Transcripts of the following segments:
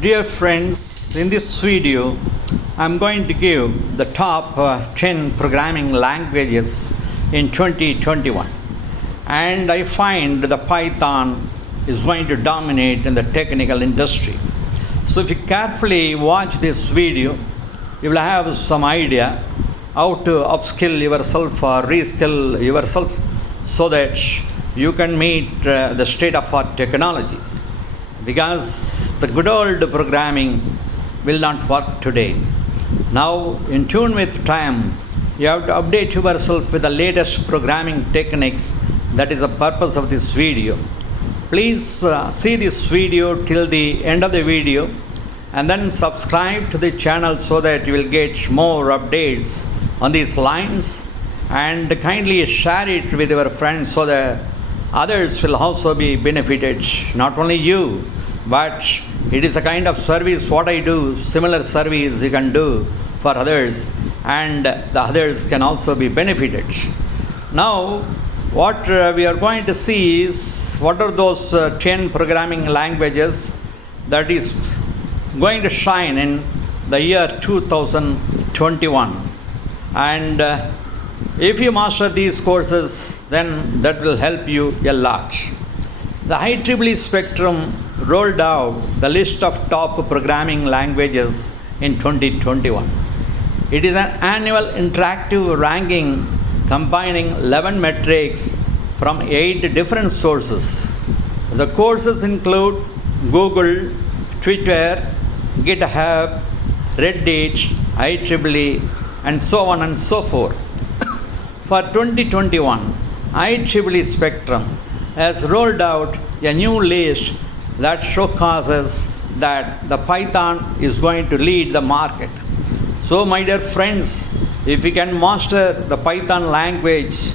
Dear friends, in this video, I'm going to give the top 10 programming languages in 2021. And I find the Python is going to dominate in the technical industry. So if you carefully watch this video, you will have some idea how to upskill yourself or reskill yourself so that you can meet the state of art technology. Because the good old programming will not work today. Now, in tune with time, you have to update yourself with the latest programming techniques. That is the purpose of this video. Please see this video till the end of the video and then subscribe to the channel so that you will get more updates on these lines, and kindly share it with your friends so that others will also be benefited, not only you, but it is a kind of service what I do, similar service you can do for others, and the others can also be benefited. Now, what we are going to see is what are those 10 programming languages that is going to shine in the year 2021. And if you master these courses, then that will help you a lot. The IEEE Spectrum rolled out the list of top programming languages in 2021. It is an annual interactive ranking combining 11 metrics from 8 different sources. The courses include Google, Twitter, GitHub, Reddit, IEEE, and so on and so forth. For 2021, IEEE Spectrum has rolled out a new list that showcases that the Python is going to lead the market. So, my dear friends, if you can master the Python language,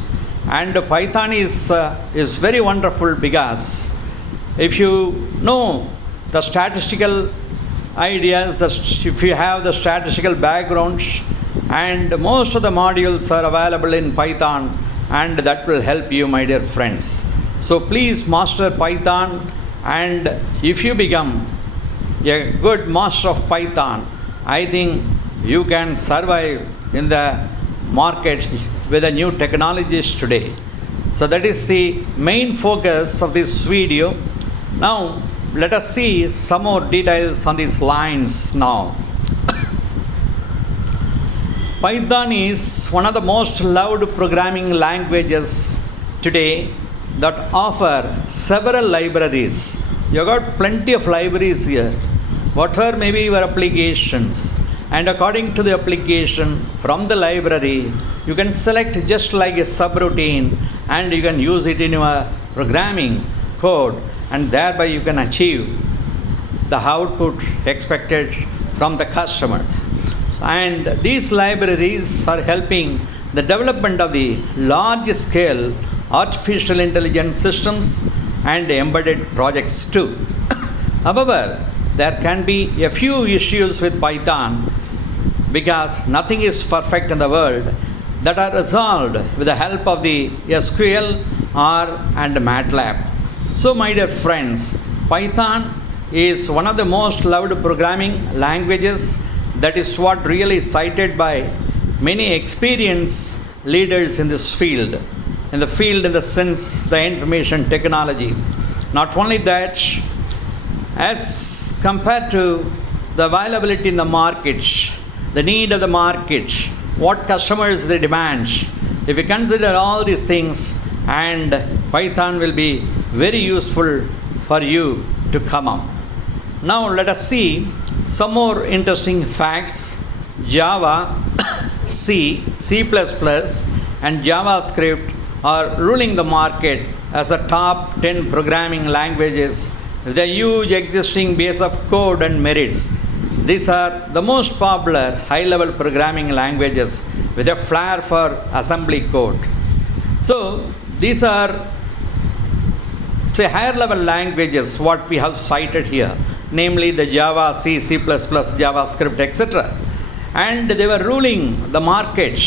and Python is very wonderful because if you know the statistical ideas, if you have the statistical backgrounds, and most of the modules are available in Python, and that will help you, my dear friends. So please master Python, and if you become a good master of Python, I think you can survive in the market with the new technologies today. So that is the main focus of this video. Now let us see some more details on these lines now. Python is one of the most loved programming languages today that offer several libraries. You got plenty of libraries here. Whatever may be your applications, and according to the application from the library, you can select just like a subroutine and you can use it in your programming code, and thereby you can achieve the output expected from the customers. And these libraries are helping the development of the large scale artificial intelligence systems and embedded projects too. However, there can be a few issues with Python because nothing is perfect in the world that are resolved with the help of the SQL, R, and MATLAB. So, my dear friends, Python is one of the most loved programming languages. That is what really cited by many experienced leaders in this field. In the sense, the information technology. Not only that, as compared to the availability in the market, the need of the market, what customers they demand, if you consider all these things, and Python will be very useful for you to come up. Now let us see some more interesting facts. Java, C, C++, and JavaScript are ruling the market as the top 10 programming languages with a huge existing base of code and merits. These are the most popular high-level programming languages with a flair for assembly code. So these are the higher-level languages what we have cited here, namely the Java, C, C++, JavaScript, etc. And they were ruling the market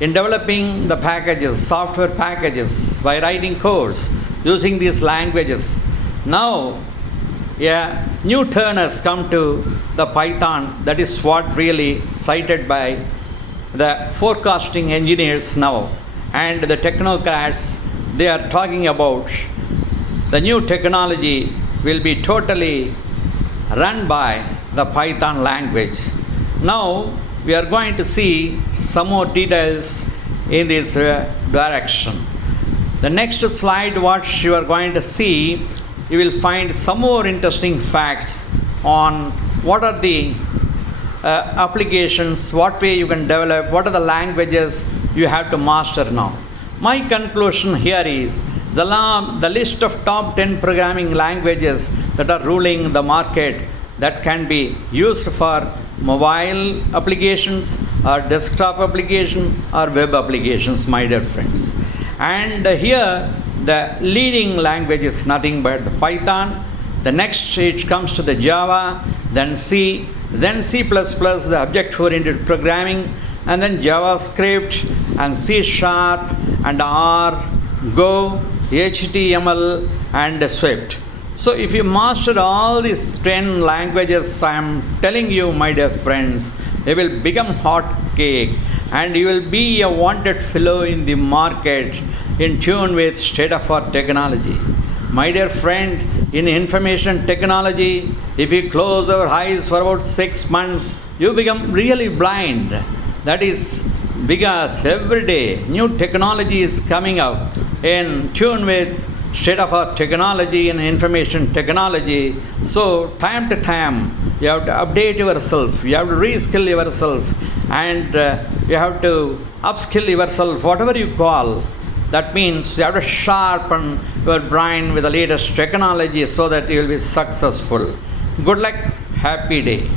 in developing the packages, software packages, by writing codes using these languages. Now, a new turn has come to the Python. That is what really cited by the forecasting engineers now and the technocrats. They are talking about the new technology will be totally run by the Python language. Now we are going to see some more details in this direction. The next slide, what you are going to see, you will find some more interesting facts on what are the applications, what way you can develop, what are the languages you have to master now. My conclusion here is the list of top 10 programming languages that are ruling the market that can be used for mobile applications or desktop application or web applications, my dear friends. And here the leading language is nothing but the Python. The next it comes to the Java, then C, then C++, the object-oriented programming, and then JavaScript and C# and R, Go, HTML and Swift. So if you master all these 10 languages, I am telling you, my dear friends, they will become hot cake and you will be a wanted fellow in the market in tune with state-of-art technology. My dear friend, in information technology, if you close our eyes for about 6 months, you become really blind. That is because every day new technology is coming up in tune with state-of-art technology and information technology. So time to time you have to update yourself, you have to reskill yourself, and you have to upskill yourself, whatever you call. That means you have to sharpen your brain with the latest technology so that you will be successful. Good luck, happy day.